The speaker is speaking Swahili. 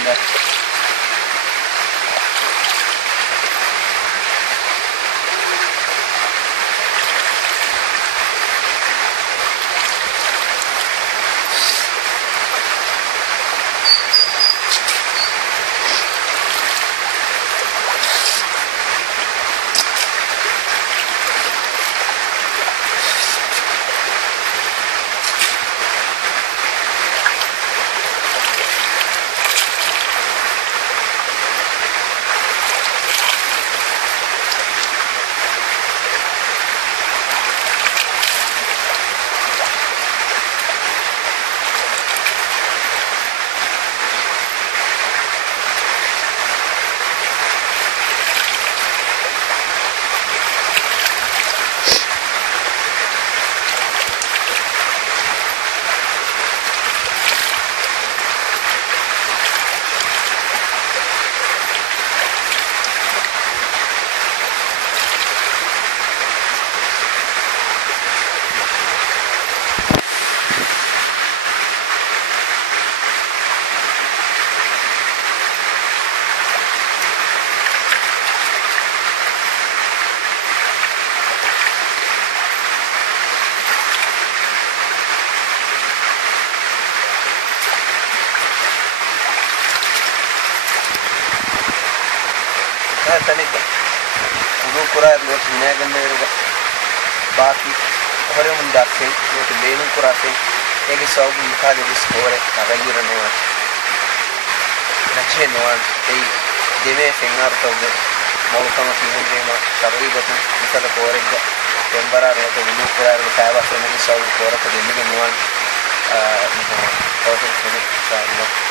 Linda. Tanig ugu kuraa loo tinaagan meeruga baaki hore mun daafay loo tibeenu kuraatay ege sawgu mukade bis hore tagayira no nache no ay deme fengar tawge mawkama tinema taribatu misala korega tembara ro to ugu kuraa ro saaba fenagi sawgu korata demme no hotel fene sa